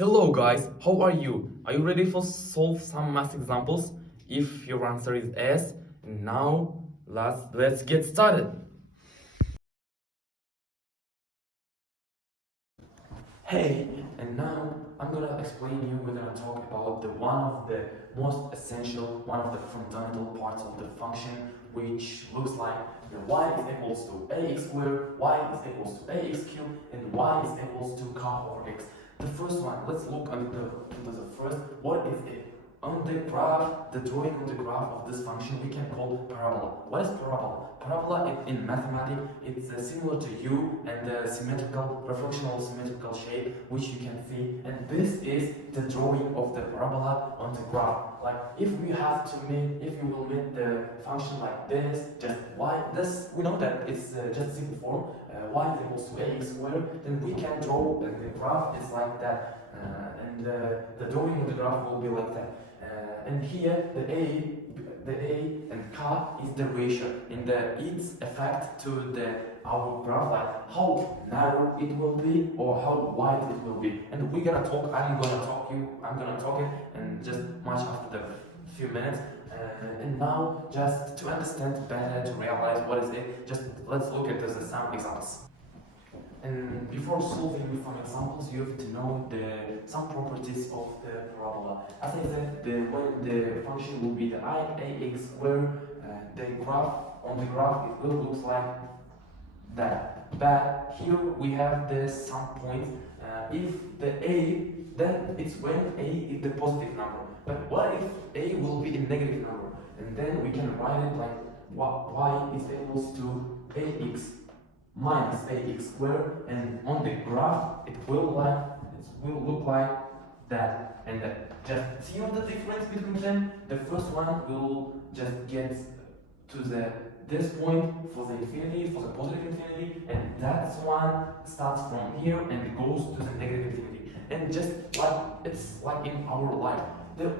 Hello guys, how are you? Are you ready for solve some math examples? If your answer is yes, now let's get started. Hey, and now I'm gonna explain you, we're gonna talk about the one of the most essential, one of the fundamental parts of the function, which looks like y is equals to ax squared, y is equals to ax cubed, and y is equals to cos over x. The first one, let's look into the first, what is it? On the graph, the drawing on the graph of this function we can call parabola. What is parabola? Parabola in mathematics, it's similar to U and the symmetrical, reflectional symmetrical shape which you can see. And this is the drawing of the parabola on the graph. Like if we have to make, if you will make the function like this, just y, this, we know that it's just simple form, y is equals to ax squared, then we can draw the graph is like that. And the drawing of the graph will be like that. And here the A and K is the ratio in the its effect to the our graph, like how narrow it will be or how wide it will be. And we're gonna talk. I'm gonna talk it, and just much after the few minutes. And now, just to understand better, to realize what is it, just let's look at some examples. And before solving some examples, you have to know some properties of the parabola. As I said, when the function will be the ax squared, the graph on the graph it will look like that. But here we have this some point. If the a, then it's when a is the positive number. But what if a will be a negative number? And then we can write it like y is equals to ax minus ax squared, and on the graph it will look like that. And just see the difference between them. The first one will just get to this point for the infinity, for the positive infinity, and that one starts from here and it goes to the negative infinity. And just like it's like in our life,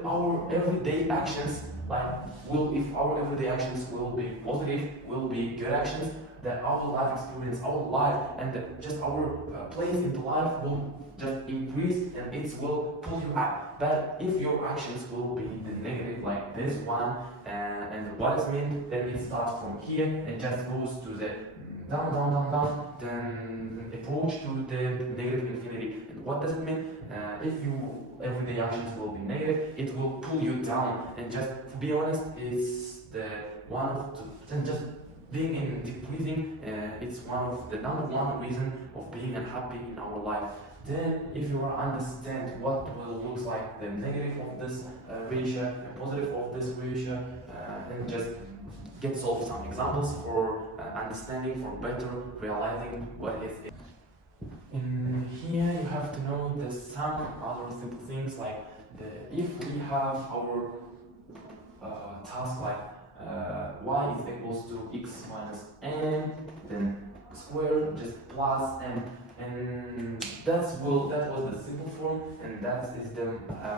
our everyday actions, like will if our everyday actions will be positive, will be good actions, that our life experience, our life, and just our place in the life will just increase and it will pull you up. But if your actions will be the negative, like this one, and what is mean, then it starts from here and just goes to the down, down, down, down, then approach to the negative infinity. And what does it mean? If you everyday actions will be negative, it will pull you down. And just to be honest, it's the one of the, and just being in decreasing, it's one of the number one reason of being unhappy in our life. Then, if you understand what will looks like the negative of this ratio, the positive of this ratio, and just get solve some examples for understanding, for better realizing what is it. In here, you have to know the some other simple things like if we have our task like y is equals to x minus n, then square just plus n, and that was the simple form, and that is the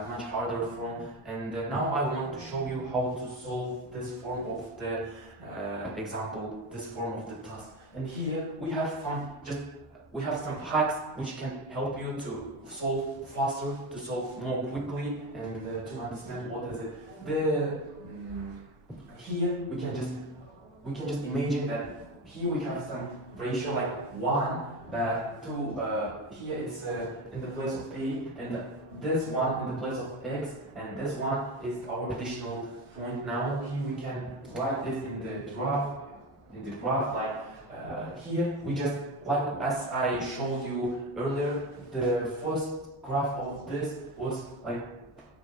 much harder form. And now I want to show you how to solve this form of the example, this form of the task. And here we have some hacks which can help you to solve faster, to solve more quickly, and to understand what is it. Here we can just imagine that here we have some ratio like 1, but to here it's in the place of a, and this one in the place of x, and this one is our additional point. Now here we can write this in the graph like here we just, like as I showed you earlier, the first graph of this was like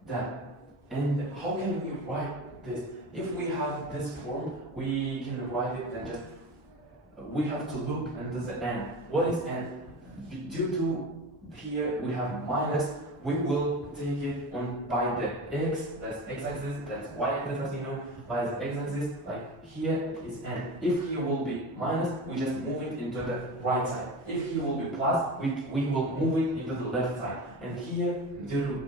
that. And how can we write this? If we have this form, we can write it and just we have to look into the n. What is n? Due to here we have minus, we will take it on by the x, that's x-axis, that's y-axis as you know, by the x-axis, like here is n. If here will be minus, we just move it into the right side. If here will be plus, we will move it into the left side. And here,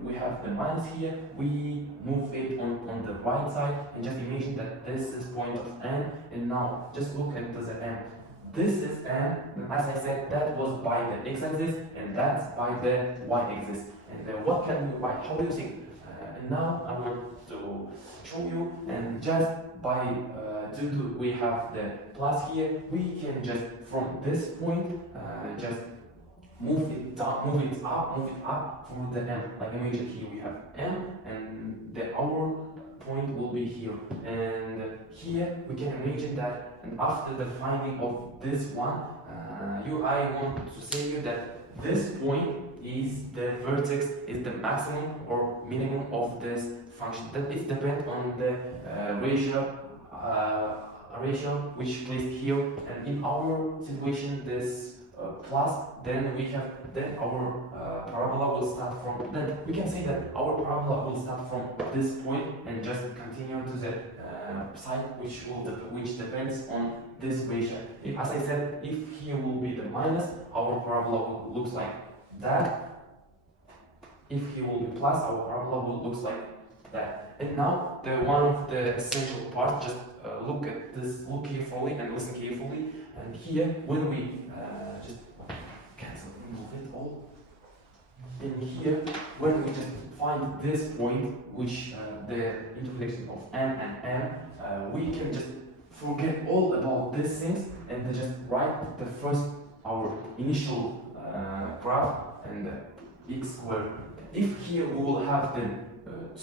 we have the minus here, we move it on the right side, and just imagine that this is point of n, and now just look into the n. This is n, as I said, that was by the x-axis, and that's by the y-axis. And and what can we write? How do you think? And now I want to show you, and just by due to we have the plus here, we can just from this point just move it down, move it up for the M. Like imagine here we have M, and the our point will be here. And here we can imagine that, and after the finding of this one, I want to say you that this point is the vertex, is the maximum or minimum of this function. That it depends on the ratio which placed here. And in our situation, this plus, then we have then our parabola will start from. Then we can say that our parabola will start from this point and just continue to the side which depends on this ratio. If, as I said, if here will be the minus, our parabola will looks like that. If here will be plus, our parabola will looks like that. And now the one of the essential parts, just look at this, look carefully and listen carefully. And here, when we just cancel, remove it all. And here, when we just find this point, which the intersection of M and M, we can just forget all about these things and then just write the first, our initial graph and x squared. If here we will have then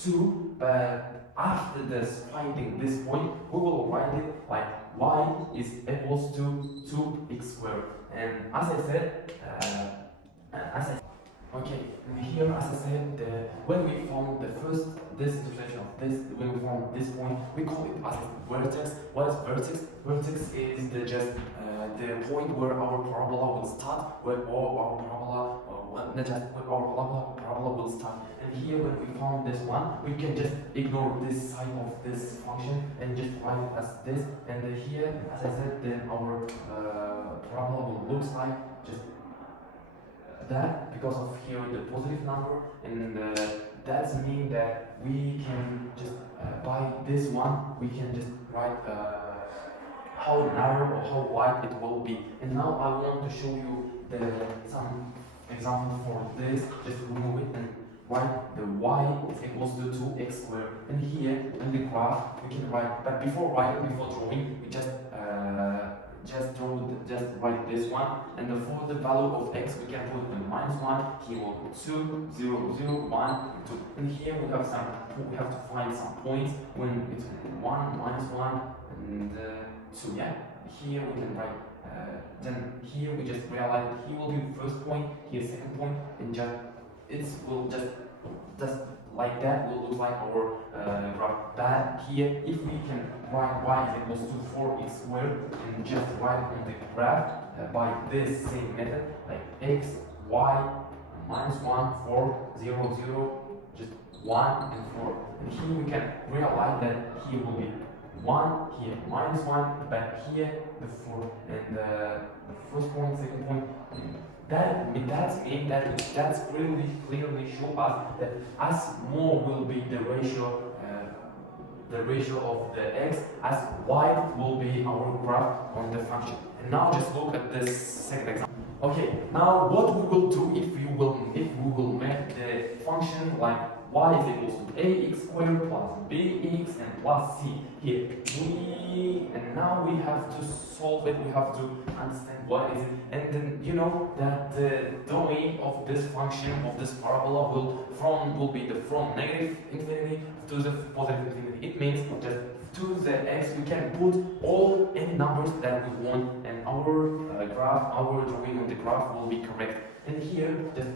2, but after this finding this point, we will write it like y is equals to 2x squared. And as I said, okay, and here as I said, when we found the first, this intersection of this, when we found this point, we call it as vertex. What is vertex? Vertex is the point where our parabola will start, where all our parabola, parabola will start. And here when we found this one, we can just ignore this side of this function and just write it as this. And here, as I said, then our parabola will look like just that, because of here the positive number, and that's mean that we can just by this one we can just write how narrow or how wide it will be. And now I want to show you some example for this. Just remove it and write the y is equals to 2x squared. And here in the graph we can write, but before drawing, we just write this one, and for the value of x we can put the -1, here we'll put 2, 0, 0, 1, 2. And here we have to find some points when it's 1, -1, and 2, yeah? Here we can write, then here we just realize that here will be first point, here second point, and it will just like that will look like our graph. But here, if we can write y is equals to 4x squared and just write on the graph by this same method, like x, y, -1, 4, 0, 0, just 1 and 4. And here we can realize that here will be 1, here -1, but here the 4, and the first point, second point. That's clearly show us that as more will be the ratio of the x, as wide will be our graph on the function. And now just look at this second example. Okay, now what we will do if we will make the function like y is equals to ax squared plus bx and plus c. Here and now we have to solve it. We have to understand what is it, and then you know that the domain of this function of this parabola will be from negative infinity to the positive infinity. It means that to the x we can put any numbers that we want, and our drawing on the graph will be correct. And here,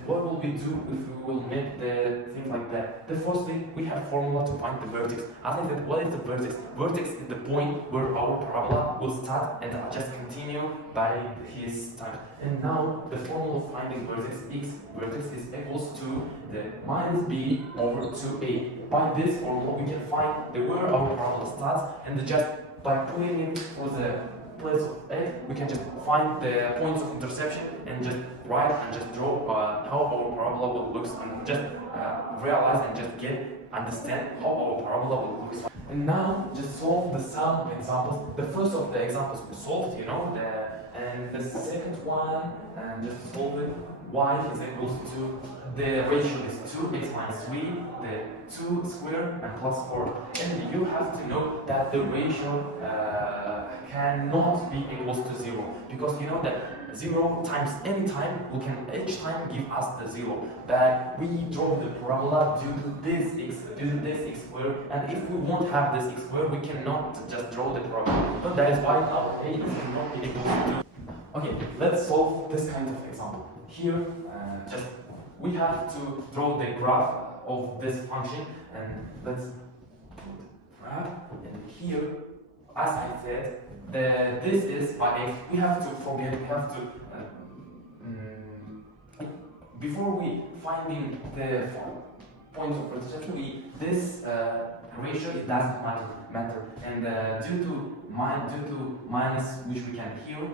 what will we do if we will make the thing like that? The first thing, we have formula to find the vertex. As I said, what is the vertex? Vertex is the point where our parabola will start and just continue by his time. And now, the formula of finding vertex is equals to the minus b over 2a. By this formula, we can find where our parabola starts, and just by putting it for the place of A, we can just find the points of interception and just write and just draw how our parabola will look, and just realize and just understand how our parabola will look. And now just solve the sum of examples. The first of the examples we solved, and the second one, and just solve it. Y is equals to the ratio is 2x minus 3, the 2 square and plus 4. And you have to know that the ratio cannot be equals to 0, because you know that 0 times any time we can each time give us the 0. But we draw the parabola due to this x square, and if we won't have this x square, we cannot just draw the parabola. But that is why our a is cannot be equal to. Okay, let's solve this kind of example. Here, just we have to draw the graph of this function, and let's put graph. And here, as I said, this is by x. We have to before we finding the points of intersection, this ratio it doesn't matter, and due to minus which we have here,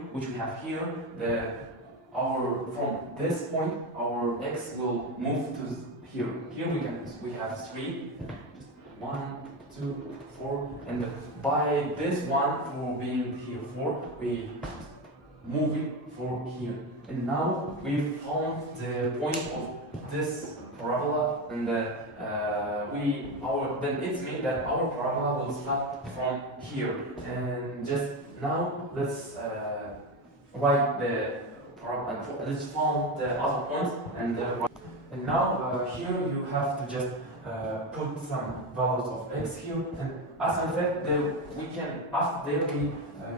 from this point our x will move to here. Here we have 3, just 1, 2, 4, and by this one for being here 4, we move it for here. And now we found the point of this parabola, and then it means that our parabola will start from here. And just now let's write the parabola. Let's find the other points and now here you have to just put some values of x here. And as I said, we can after there we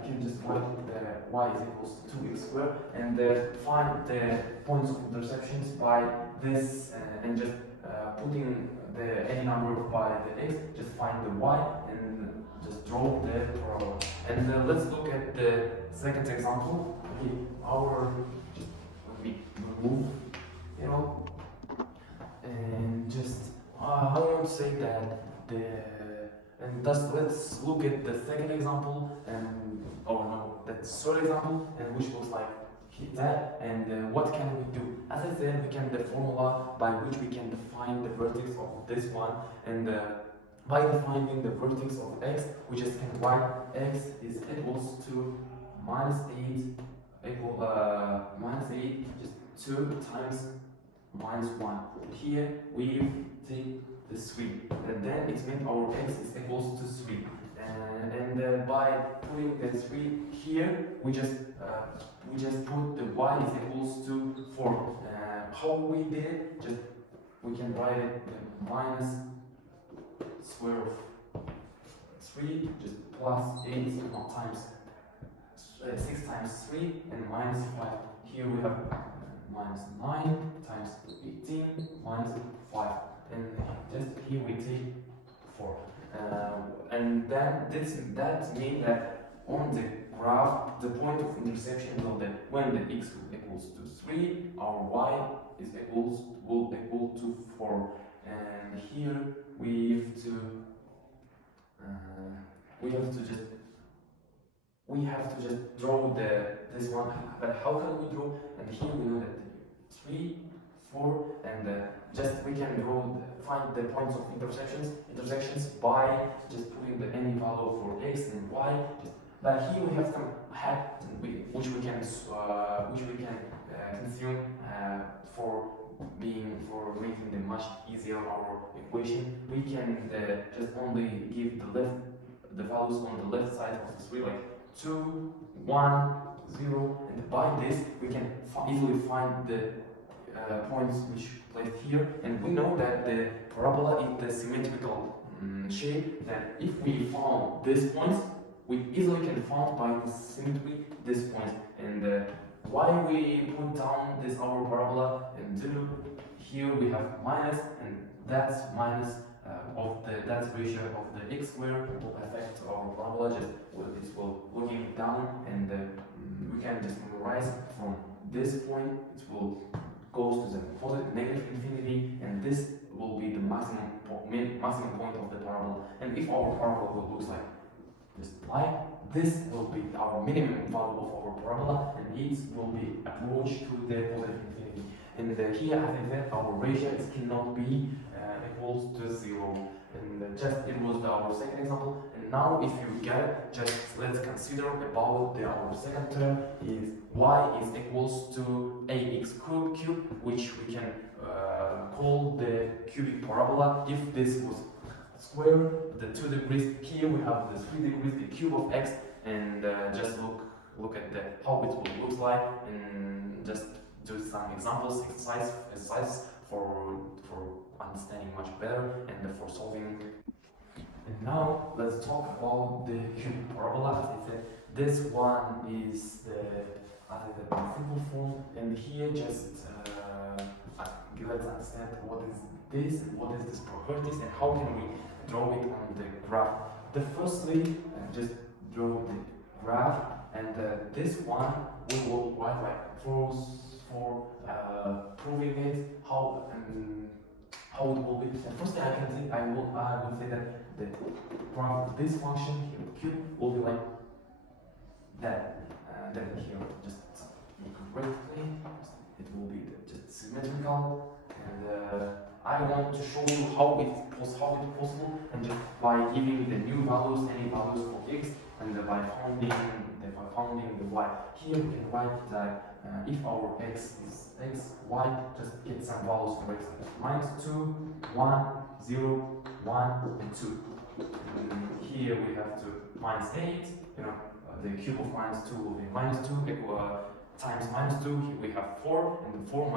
can just write the y is equals to 2x squared, and find the points of intersections by this and just putting any number by the x, just find the y and just draw the parabola. And let's look at the second example. Okay, let me remove, and just I want to say that let's look at the second example, and that's third example, and which looks like that. And what can we do? As I said, we can the formula by which we can define the vertex of this one, and by defining the vertex of x, we just can write x is equals to minus 8 just 2 times minus 1. Here we take the 3, and then it means our x is equals to 3. And by putting the 3 here, we just put the y is equals to 4. How we did it? Just we can write it the minus square of 3, just plus 8 times 6 times 3 and minus 5. Here we have minus 9 times 18 minus 5, and just here we take 4. And then that means that on the graph, the point of intersection will that when the x equals to 3, our y will equal to 4. And here we have to just draw this one. But how can we draw? And here we know that 3, 4, and just we can find the points of intersections by just putting any value for x and y. But here we have some hat which we can consume for making the much easier our equation. We can just only give the values on the left side of the 3, like 2, 1, 0, and by this we can easily find the points which placed here. And we know that the parabola is the symmetrical shape, that if we found these points, we easily can find by the symmetry this point. And why we put down this our parabola, and here we have minus, and that's minus that's ratio of the x squared will affect our parabola. It will looking down, and we can just memorize from this point it will goes to the positive negative infinity, and this will be the maximum point of the parabola. And if our parabola will looks like this will be our minimum value of our parabola, and it will be approach to the positive infinity. And here, as I said, our ratio cannot be equals to 0. And just it was our second example. And now, if you get it, just let's consider about our second term is y is equals to ax cube, which we can call the cubic parabola. If this was square, the 2 degrees, here we have the 3 degrees, the cube of x, and just look at how it will look like, and just do some examples, exercises for understanding much better and for solving. And now let's talk about the cubic parabola. As I said, this one is the simple form, and here just let's understand what is this and what is this properties and how can we draw it on the graph. The firstly, just draw the graph, and this one we will write like pros for proving it how it will be. And firstly, I would say that the graph of this function here, cube, will be like that. Then here, just correctly, it will be just symmetrical. And I want to show you how it's possible, and just by giving the new values, any values for x, and by founding the y. Here we can write that if our x is x, y, just get some values for x. -2, 1, 0, 1, and 2. And here we have to -8, the cube of -2 will be -2 times -2, here we have 4, and 4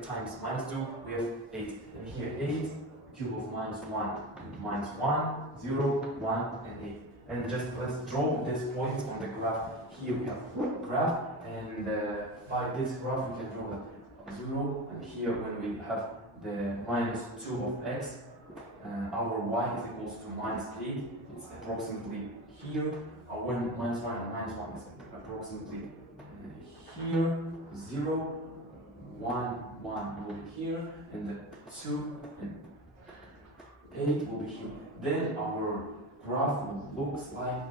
times -2, we have 8. And here 8, cube of -1, -1, 0, 1, and 8. And just let's draw these points on the graph. Here we have graph, and by this graph we can draw the 0, and here when we have the -2 of x, our y is equals to -8, it's approximately here. When -1 and -1 is approximately here, 0, 1, 1 will be here, and the 2 and 8 will be here. Then our graph looks like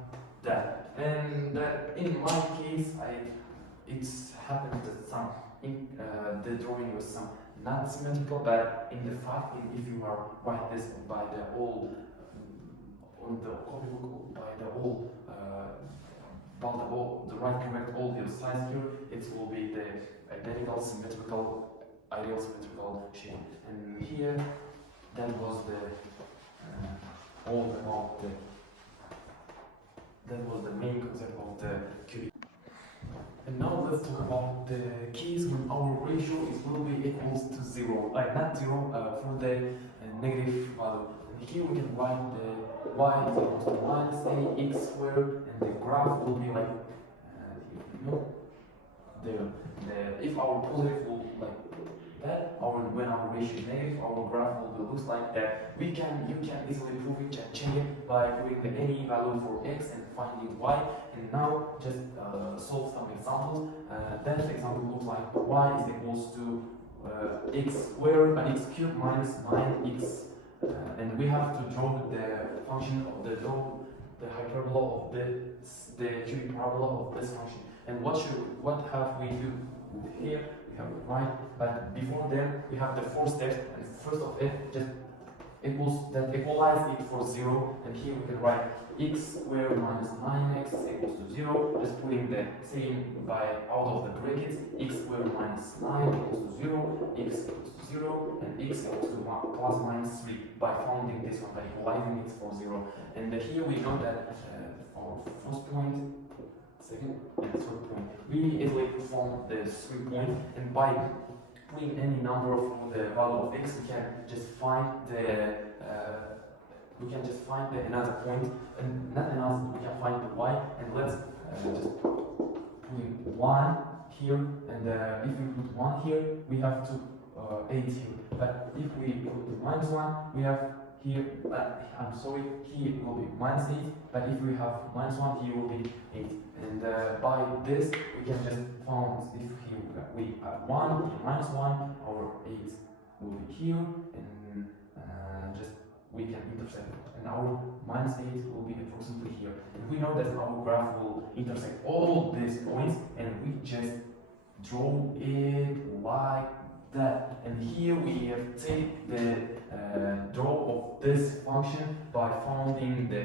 that. And in my case, it's happened that the drawing was not symmetrical, but in the fact, if you are write this by the whole the right correct all the sides here, it will be the identical ideal symmetrical shape. And here, that was the main concept of the cubic. And now let's talk about the keys when our ratio will be equals to 0, not 0, for the negative value. And here we can write the y is equals to -ax squared, and the graph will be like if our positive will like that, when our ratio is negative, our graph will look like that. You can easily prove it and change it by putting any value for x and finding y. And now just solve some examples. That example looks like y is equals to x squared and x cubed minus 9x, and we have to draw the function of the hyperbola of the cubic parabola of this function. And what have we do here? We have right, but before then we have the 4 steps, and first of it just equalize it for 0, and here we can write x squared minus 9x equals to 0, just putting the same by out of the brackets, x squared minus 9 equals to 0, x equals to 0, and x equals to 1 plus minus 3 by founding this one, by equalizing it for 0. And here we know that our first point, second and third point, we easily perform the 3 point, and by putting any number for the value of x, we can just find another point, and not another, we can find the y, and let's just put 1 here, and if we put 1 here, we have to 8 here, but if we put -1, we have here, I'm sorry, here will be -8, but if we have -1, here will be 8. And by this, we can just found if here we have 1, -1, our 8 will be here, and just we can intercept it. And our -8 will be approximately here. And we know that our graph will intersect all these points, and we just draw it like that. And here we have take the draw of this function by founding the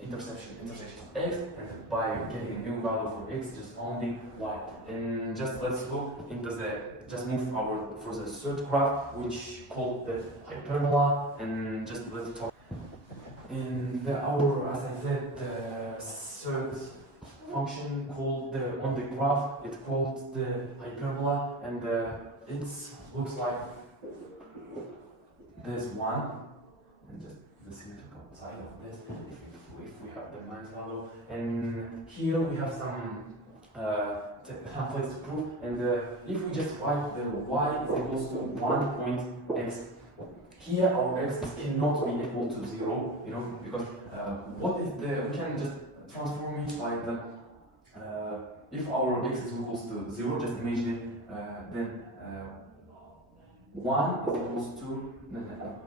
intersection of x, and by getting a new value for x, just founding y. And just let's look into the just move our for the third graph, which called the hyperbola, and just let's talk. In our, as I said, the third function called the on the graph, it called the hyperbola, and it looks like this one, and just the symmetrical side of this. If we have the minus value, and here we have some templates to prove, and if we just write the y is equals to 1.x, here our x cannot be equal to 0, you know, because what is the, we can just transform it like the, if our x is equals to 0, just imagine it, then 1 is equals to,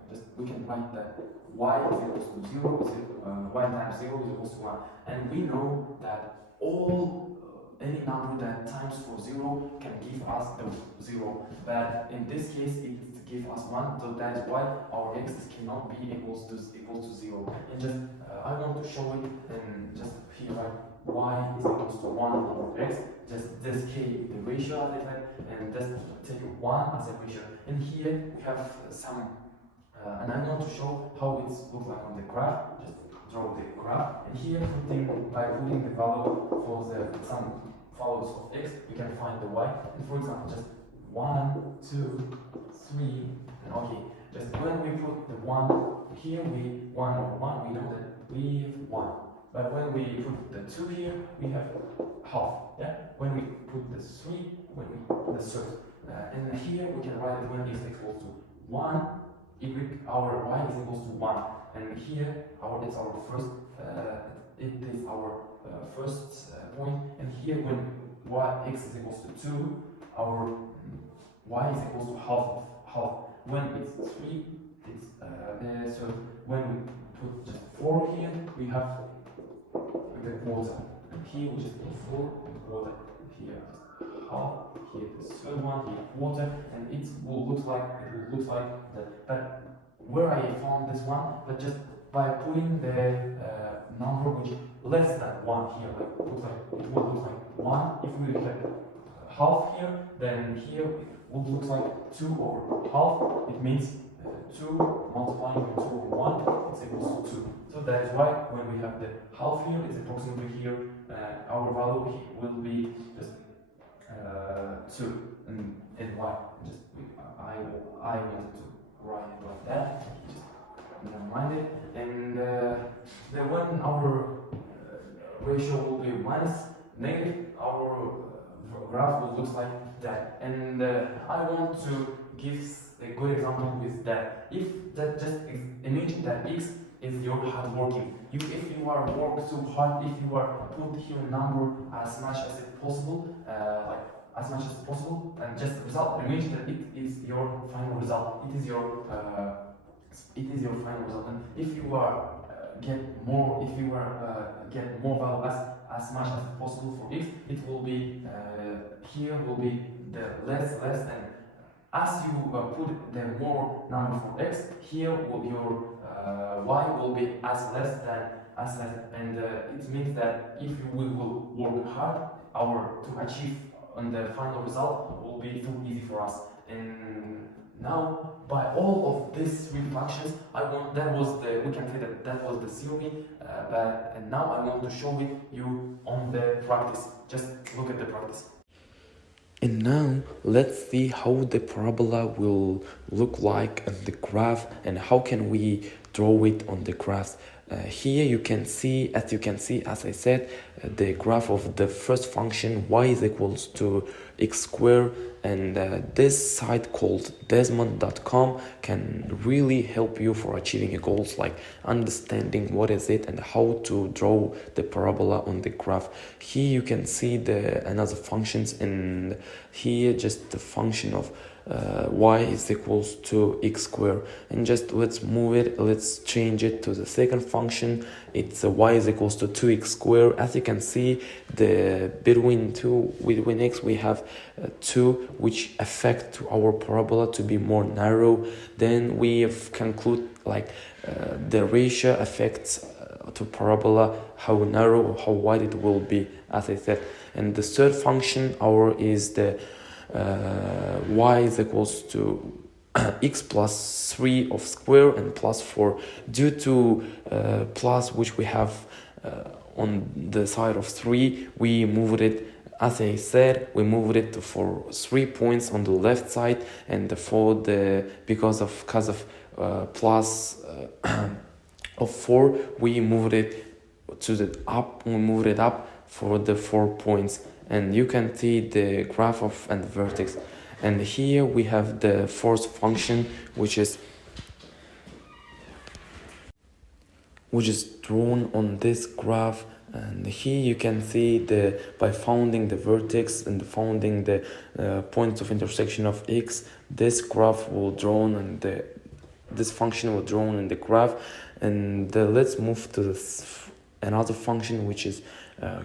just we can write that y is equals to 0, y times 0 is equals to 1, and we know that all any number that times for 0 can give us the 0, but in this case it gives us 1, so that is why our x cannot be equal to 0. And just I want to show it, and just here write y is equals to 1 over x, just this k the ratio as I said, and just take 1 as a ratio. And here we have some, and I want to show how it looks like on the graph. Just draw the graph, and here by putting the value for the some values of x, we can find the y. And for example, just 1, 2, 3, and okay. Just when we put the 1 here, 1 over 1, we know that we have 1. But when we put the 2 here, we have half. Yeah. When we put the 3, when we put the third, and here we can write it when x is equal to 1. Our y is equals to 1, and here it's our first. It is our first point, and here when x is equals to 2, our y is equals to half of half. When it's 3, it's so when we put just 4 here, we have the quarter, and here we just put 4 quarter. Here half, here the third one, here quarter, and it will look like that. But where I found this one, but just by putting the number which less than 1 here, like it will look like 1. If we have half here, then here it will look like 2 over half. It means 2 multiplying by 2 over 1, it's equals to 2. So that is why when we have the half here, it's approximately here, our value will be just 2 and y. Just I wanted to write it like that. Just never mind it. And then when our ratio will be minus negative, our graph will look like that. And I want to give a good example with that. If that just imagine that x is your hard working. If you are work so hard, if you are put here number as much as possible, like as much as possible, and just the result. Imagine that it is your final result. It is your final result. And if you are get more, if you are get more value as much as possible for x, it will be here will be the less, and as you put the more number for x, here will your y will be as less, and it means that if we will work hard, to achieve on the final result will be too easy for us. And now by all of these three functions, we can say that was the theory, and now I want to show it you on the practice. Just look at the practice. And now let's see how the parabola will look like on the graph and how can we draw it on the graph. Here you can see, as I said, the graph of the first function y is equals to x squared, and this site called Desmond.com can really help you for achieving your goals, like understanding what is it and how to draw the parabola on the graph. Here you can see the another functions, and here just the function of y is equals to x squared, and just let's move it, let's change it to the second function. It's y is equals to 2x squared. As you can see, the between x we have 2, which affect to our parabola to be more narrow. Then we have conclude like the ratio affects to parabola how narrow or how wide it will be, as I said. And the third function is the y is equals to x plus 3 of square and plus 4 due to plus which we have on the side of 3. We moved it, as I said, we moved it for 3 points on the left side, and for the because of plus of 4 we moved it to the up. We moved it up for the 4 points, and you can see the graph of and the vertex. And here we have the force function, which is drawn on this graph. And here you can see by founding the vertex and founding the points of intersection of x, this graph will drawn, and this function will drawn in the graph. And let's move to another function, which is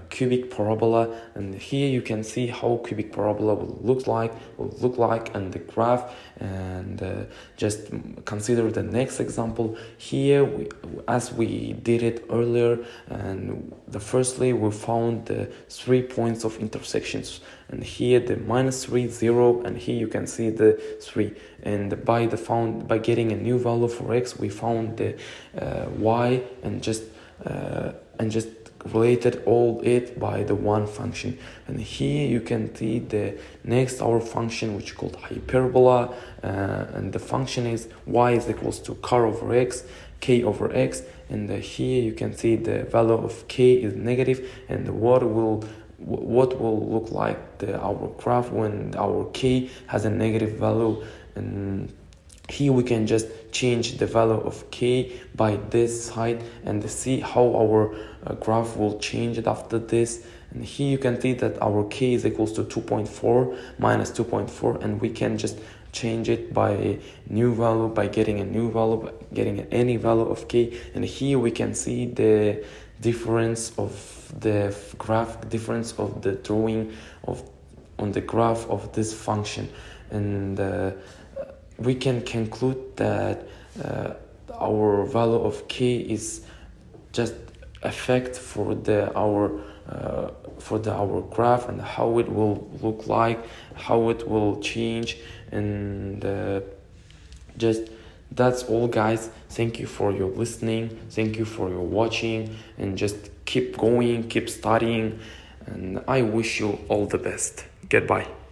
cubic parabola. And here you can see how cubic parabola will look like in the graph. And just consider the next example. Here as we did it earlier, and firstly we found the 3 points of intersections, and here the -3, 0, and here you can see the 3. And by getting a new value for x, we found the y, and just related all it by the one function. And here you can see the next our function, which is called hyperbola, and the function is y is equals to k over x. And here you can see the value of k is negative, and what will look like our graph when our k has a negative value. And here we can just change the value of k by this side and see how our graph will change it after this. And here you can see that our k is equals to 2.4 minus 2.4, and we can just change it by new value, by getting a new value, by getting any value of k. And here we can see the difference of the graph, difference of the drawing on the graph of this function. And we can conclude that our value of k is just effect for our graph, and how it will look like, how it will change. And just that's all, guys. Thank you for your listening, thank you for your watching, and just keep going, keep studying, and I wish you all the best. Goodbye.